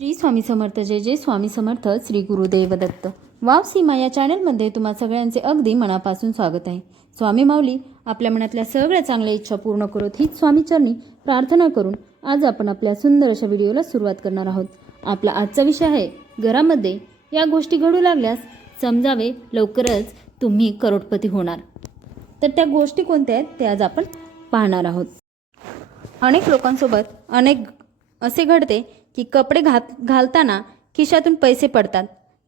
श्री स्वामी समर्थ जय जय स्वामी समर्थ श्री गुरुदेव दत्त वाव सीमा या चॅनलमध्ये तुम्हा सगळ्यांचे अगदी मनापासून स्वागत आहे. स्वामी माऊली आपल्या मनातल्या सगळ्या चांगल्या इच्छा पूर्ण करत हीच स्वामीचरणी प्रार्थना करून आज आपण आपल्या सुंदर अशा व्हिडिओला सुरुवात करणार आहोत. आपला आजचा विषय आहे घरामध्ये या गोष्टी घडू लागल्यास समजावे लवकरच तुम्ही करोडपती होणार. तर त्या गोष्टी कोणत्या आहेत ते आज आपण पाहणार आहोत. अनेक लोकांसोबत अनेक असे घडते की कपडे घात घालताना खिशातून पैसे पडतात.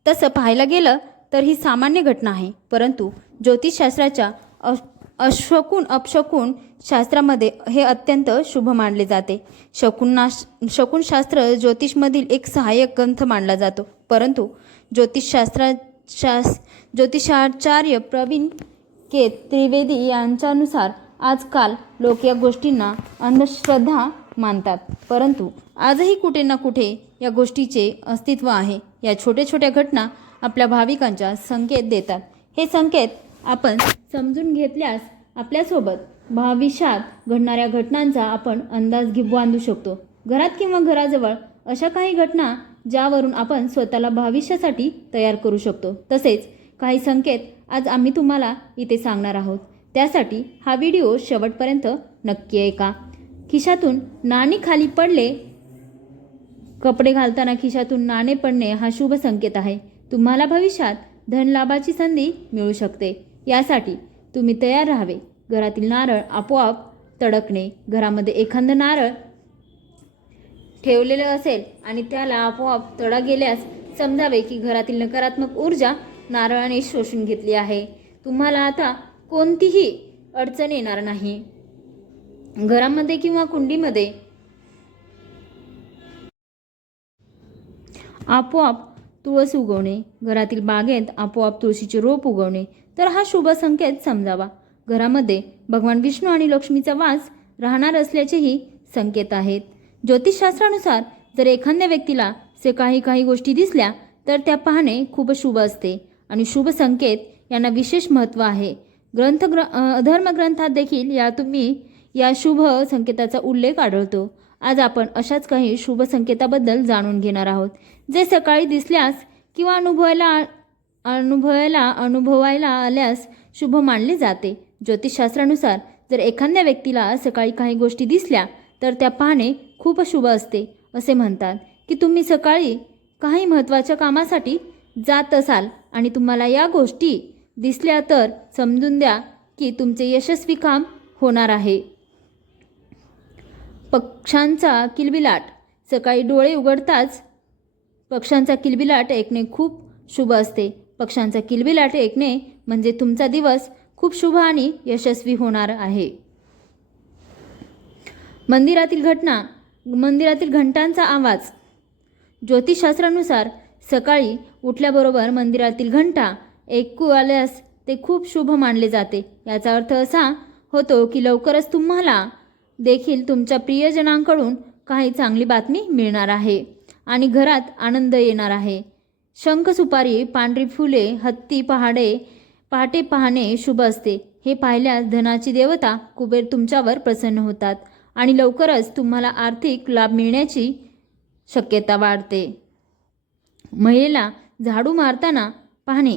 तसं पाहायला गेलं तर ही सामान्य घटना आहे. परंतु ज्योतिषशास्त्राच्या अश अशकून अपशकून शास्त्रामध्ये हे अत्यंत शुभ मानले जाते. शकुनाश शकुनशास्त्र ज्योतिषमधील एक सहाय्यक ग्रंथ मानला जातो. परंतु ज्योतिषशास्त्रा शास ज्योतिषाचार्य प्रवीण के. त्रिवेदी यांच्यानुसार आजकाल लोक या गोष्टींना अंधश्रद्धा मानतात. परंतु आजही कुठे ना कुठे या गोष्टीचे अस्तित्व आहे. या छोट्या छोट्या घटना आपल्या भाविकांच्या संकेत देतात. हे संकेत आपण समजून घेतल्यास आपल्यासोबत भविष्यात घडणाऱ्या घटनांचा आपण अंदाज घे बांधू शकतो. घरात किंवा घराजवळ अशा काही घटना ज्यावरून आपण स्वतःला भविष्यासाठी तयार करू शकतो. तसेच काही संकेत आज आम्ही तुम्हाला इथे सांगणार आहोत. त्यासाठी हा व्हिडिओ शेवटपर्यंत नक्की ऐका. खिशातून नाणे खाली पडले. कपडे घालताना खिशातून नाणे पडणे हा शुभ संकेत आहे. तुम्हाला भविष्यात धनलाभाची संधी मिळू शकते. यासाठी तुम्ही तयार राहावे. घरातील नारळ आपोआप तडकणे. घरामध्ये एखादं नारळ ठेवलेलं असेल आणि त्याला आपोआप तडा गेल्यास समजावे की घरातील नकारात्मक ऊर्जा नारळाने शोषून घेतली आहे. तुम्हाला आता कोणतीही अडचण येणार नाही. घरामध्ये किंवा कुंडीमध्ये? आपोआप तुळस उगवणे घरातील बागेत आपोआप तुळशीचे रोप उगवणे तर हा शुभ संकेत समजावा. घरामध्ये भगवान विष्णू आणि लक्ष्मीचा वास राहणार असल्याचेही संकेत आहेत. ज्योतिषशास्त्रानुसार जर एखाद्या व्यक्तीला से काही काही गोष्टी दिसल्या तर त्या पाहणे खूप शुभ असते आणि शुभ संकेत यांना विशेष महत्त्व आहे. ग्रंथ ग्र अ, धर्मग्रंथात देखील या तुम्ही या शुभ संकेताचा उल्लेख आढळतो. आज आपण अशाच काही शुभ संकेताबद्दल जाणून घेणार आहोत. जे सकाळी दिसल्यास किंवा अनुभवायला अनुभवायला अनुभवायला आल्यास शुभ मानले जाते. ज्योतिषशास्त्रानुसार जर एखाद्या व्यक्तीला सकाळी काही गोष्टी दिसल्या तर त्या पाहणे खूप शुभ असते असे म्हणतात. की तुम्ही सकाळी काही महत्त्वाच्या कामासाठी जात असाल आणि तुम्हाला या गोष्टी दिसल्या तर समजून द्या की तुमचे यशस्वी काम होणार आहे. पक्ष्यांचा किलबिलाट. सकाळी डोळे उघडताच पक्ष्यांचा किलबिलाट ऐकणे खूप शुभ असते. पक्ष्यांचा किलबिलाट ऐकणे म्हणजे तुमचा दिवस खूप शुभ आणि यशस्वी होणार आहे. मंदिरातील घटना मंदिरातील घंटांचा आवाज. ज्योतिषशास्त्रानुसार सकाळी उठल्याबरोबर मंदिरातील घंटा ऐकू आल्यास ते खूप शुभ मानले जाते. याचा अर्थ असा होतो की लवकरच तुम्हाला देखील तुमच्या प्रियजनांकडून काही चांगली बातमी मिळणार आहे. आणि घरात आनंद येणार आहे. शंख सुपारी पांढरी फुले हत्ती पहाडे पहाटे पाहणे शुभ असते. हे पाहिल्यास धनाची देवता कुबेर तुमच्यावर प्रसन्न होतात आणि लवकरच तुम्हाला आर्थिक लाभ मिळण्याची शक्यता वाढते. महिलेला झाडू मारताना पाहणे.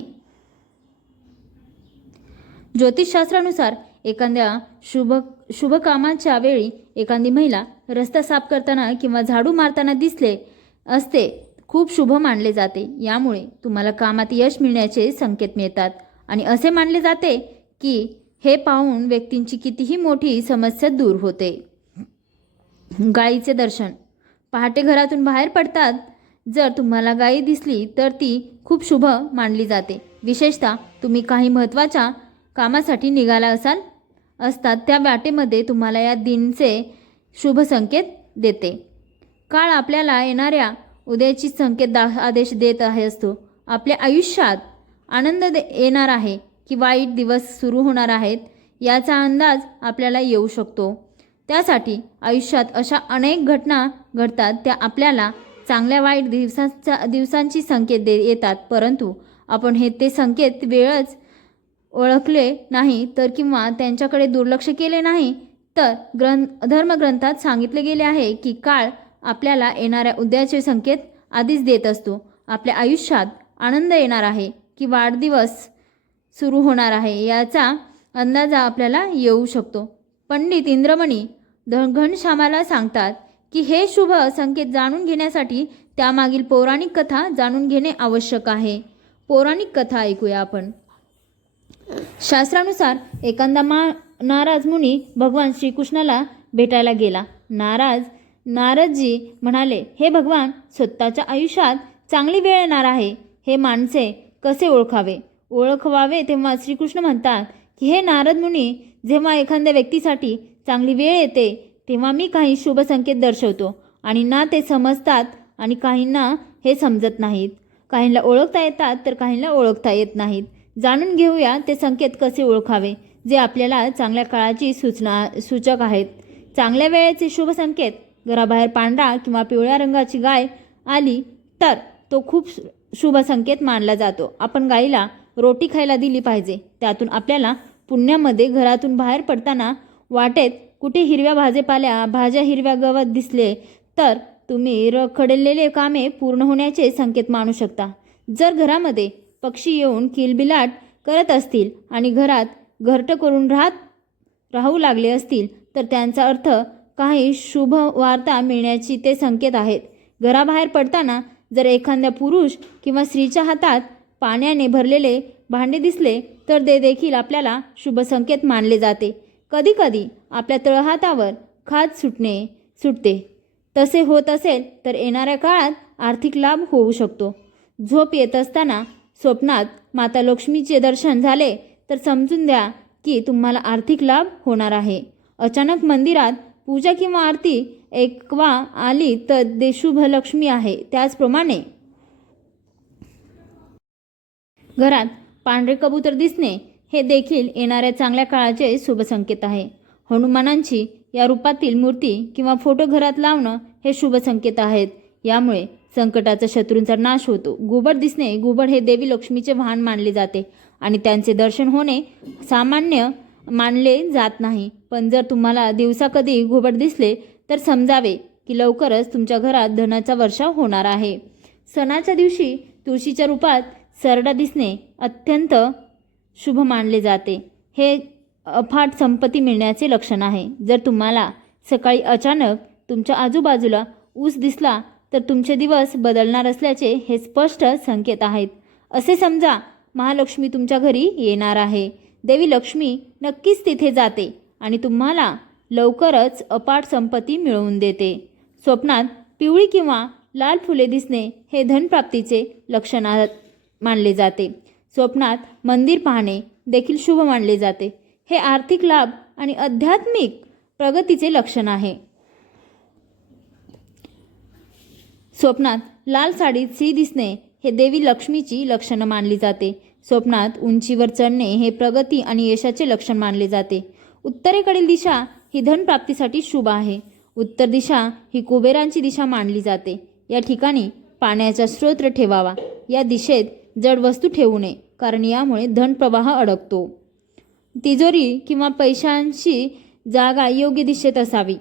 ज्योतिषशास्त्रानुसार एखाद्या शुभ शुभकामाच्या वेळी एखादी महिला रस्ता साफ करताना किंवा झाडू मारताना दिसले असते खूप शुभ मानले जाते. यामुळे तुम्हाला कामात यश मिळण्याचे संकेत मिळतात. आणि असे मानले जाते की हे पाहून व्यक्तींची कितीही मोठी समस्या दूर होते. गायीचे दर्शन. पहाटे घरातून बाहेर पडतात. जर तुम्हाला गायी दिसली तर ती खूप शुभ मानली जाते. विशेषतः तुम्ही काही महत्त्वाच्या कामासाठी निघाला असाल असतात त्या वाटेमध्ये तुम्हाला या दिनचे शुभ संकेत देते. काळ आपल्याला येणाऱ्या उद्याची संकेत दा आदेश देत आहे असतो. आपल्या आयुष्यात आनंद दे येणार आहे की वाईट दिवस सुरू होणार आहेत याचा अंदाज आपल्याला येऊ शकतो. त्यासाठी आयुष्यात अशा अनेक घटना घडतात त्या आपल्याला चांगल्या वाईट दिवसांचा दिवसांची संकेत दे येतात. परंतु आपण हे ते संकेत वेळच ओळखले नाही तर किंवा त्यांच्याकडे दुर्लक्ष केले नाही तर ग्रंथ धर्मग्रंथात सांगितले गेले आहे की काळ आपल्याला येणाऱ्या उद्याचे संकेत आधीच देत असतो. आपल्या आयुष्यात आनंद येणार आहे की वाढदिवस सुरू होणार आहे याचा अंदाजा आपल्याला येऊ शकतो. पंडित इंद्रमणी घनश्यामाला सांगतात की हे शुभ संकेत जाणून घेण्यासाठी त्यामागील पौराणिक कथा जाणून घेणे आवश्यक आहे. पौराणिक कथा ऐकूया आपण. शास्त्रानुसार एखादा मा नाराज मुनी भगवान श्रीकृष्णाला भेटायला गेला. नाराज नारदजी म्हणाले हे भगवान स्वतःच्या आयुष्यात चांगली वेळ येणार आहे. हे माणसे कसे ओळखावे? ओळखवावे तेव्हा श्रीकृष्ण म्हणतात की हे नारद मुनी जेव्हा एखाद्या व्यक्तीसाठी चांगली वेळ येते तेव्हा मी काही शुभ संकेत दर्शवतो आणि ना ते समजतात आणि काहींना हे समजत नाहीत. काहींना ओळखता येतात तर काहींना ओळखता येत नाहीत. जाणून घेऊया ते संकेत कसे ओळखावे जे आपल्याला चांगल्या काळाची सूचना सूचक आहेत. चांगल्या वेळेचे शुभ संकेत घराबाहेर पांढरा किंवा पिवळ्या रंगाची गाय आली तर तो खूप शुभ संकेत मानला जातो. आपण गाईला रोटी खायला दिली पाहिजे. त्यातून आपल्याला पुण्यामध्ये घरातून बाहेर पडताना वाटेत कुठे हिरव्या भाजीपाल्या भाज्या हिरव्या गवत दिसले तर तुम्ही रखडलेले कामे पूर्ण होण्याचे संकेत मानू शकता. जर घरामध्ये पक्षी येऊन किलबिलाट करत असतील आणि घरात घरटं करून राहत राहू लागले असतील तर त्यांचा अर्थ काही शुभ वार्ता मिळण्याची ते संकेत आहेत. घराबाहेर पडताना जर एखाद्या पुरुष किंवा स्त्रीच्या हातात पाण्याने भरलेले भांडे दिसले तर ते देखील आपल्याला शुभ संकेत मानले जाते. कधीकधी आपल्या तळहातावर खाद सुटणे सुटते. तसे होत असेल तर येणाऱ्या काळात आर्थिक लाभ होऊ शकतो. झोप येत असताना स्वप्नात माता लक्ष्मीचे दर्शन झाले तर समजून द्या की तुम्हाला आर्थिक लाभ होणार आहे. अचानक मंदिरात पूजा किंवा आरती एकवा आली तर देशुभ लक्ष्मी आहे. त्याचप्रमाणे घरात पांढरे कबूतर दिसणे हे देखील येणाऱ्या चांगल्या काळाचे शुभ संकेत आहे. हनुमानांची या रूपातील मूर्ती किंवा फोटो घरात लावणं हे शुभ संकेत आहेत. यामुळे संकटाचा शत्रूंचा नाश होतो. घुबड दिसणे घुबड हे देवी लक्ष्मीचे वाहन मानले जाते आणि त्यांचे दर्शन होणे सामान्य मानले जात नाही. पण जर तुम्हाला दिवसा कधी घुबड दिसले तर समजावे की लवकरच तुमच्या घरात धनाचा वर्षाव होणार आहे. सणाच्या दिवशी तुळशीच्या रूपात सरडा दिसणे अत्यंत शुभ मानले जाते. हे अफाट संपत्ती मिळण्याचे लक्षण आहे. जर तुम्हाला सकाळी अचानक तुमच्या आजूबाजूला ऊस दिसला तर तुमचे दिवस बदलणार असल्याचे हे स्पष्ट संकेत आहेत. असे समजा महालक्ष्मी तुमच्या घरी येणार आहे. देवी लक्ष्मी नक्कीच तिथे जाते आणि तुम्हाला लवकरच अपाट संपत्ती मिळवून देते. स्वप्नात पिवळी किंवा लाल फुले दिसणे हे धनप्राप्तीचे लक्षण मानले जाते. स्वप्नात मंदिर पाहणे देखील शुभ मानले जाते. हे आर्थिक लाभ आणि आध्यात्मिक प्रगतीचे लक्षण आहे. स्वप्नात लाल साडीत सी दिसणे हे देवी लक्ष्मीची लक्षणं मानली जाते. स्वप्नात उंचीवर चढणे हे प्रगती आणि यशाचे लक्षण मानले जाते. उत्तरेकडील दिशा ही धनप्राप्तीसाठी शुभ आहे. उत्तर दिशा ही कुबेरांची दिशा मानली जाते. या ठिकाणी पाण्याचा स्रोत ठेवावा. या दिशेत जड वस्तू ठेवू नये कारण यामुळे धनप्रवाह अडकतो. तिजोरी किंवा पैशांची जागा योग्य दिशेत असावी.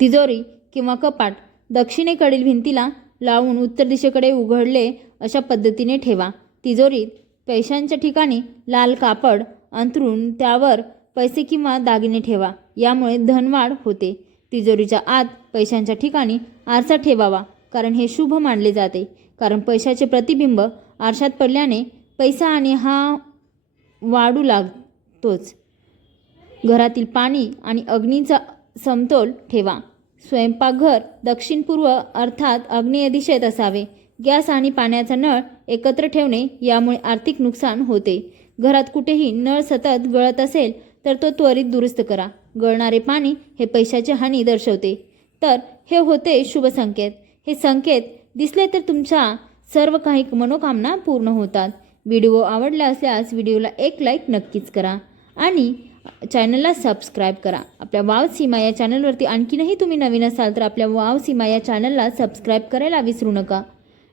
तिजोरी किंवा कपाट दक्षिणेकडील भिंतीला लावून उत्तर दिशेकडे उघडले अशा पद्धतीने ठेवा. तिजोरीत पैशांच्या ठिकाणी लाल कापड अंथरून त्यावर पैसे किंवा दागिने ठेवा. यामुळे धनवाढ होते. तिजोरीच्या आत पैशांच्या ठिकाणी आरसा ठेवावा कारण हे शुभ मानले जाते. कारण पैशाचे प्रतिबिंब आरशात पडल्याने पैसा आणि हा वाढू लागतोच. घरातील पाणी आणि अग्नीचा समतोल ठेवा. स्वयंपाकघर दक्षिणपूर्व अर्थात अग्नियदिशेत असावे. गॅस आणि पाण्याचा नळ एकत्र ठेवणे यामुळे आर्थिक नुकसान होते. घरात कुठेही नळ सतत गळत असेल तर तो त्वरित दुरुस्त करा. गळणारे पाणी हे पैशाची हानी दर्शवते. तर हे होते शुभ संकेत. हे संकेत दिसले तर तुमच्या सर्व काही मनोकामना पूर्ण होतात. व्हिडिओ आवडला असल्यास व्हिडिओला एक लाईक नक्कीच करा. आणि चॅनलला सबस्क्राईब करा. आपल्या वाव सीमा या चॅनलवरती आणखीनही तुम्ही नवीन असाल तर आपल्या वाव सीमा या चॅनलला सबस्क्राईब करायला विसरू नका.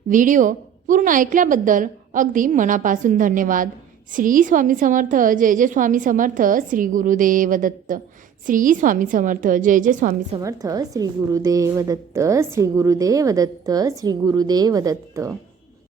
व्हिडिओ पूर्ण ऐकल्याबद्दल अगदी मनापासून धन्यवाद. श्री स्वामी समर्थ जय जय स्वामी समर्थ श्री गुरुदेव दत्त. श्री स्वामी समर्थ जय जय स्वामी समर्थ श्री गुरुदेव दत्त श्री गुरुदेव दत्त श्री गुरुदेव दत्त.